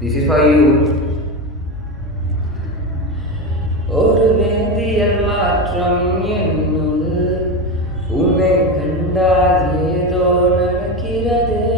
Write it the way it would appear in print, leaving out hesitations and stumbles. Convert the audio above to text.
This is for you. ஒரு வேதியியல் மாற்றம் என்னுள் உன்னை கண்டால் ஏதோ நடக்கிறது.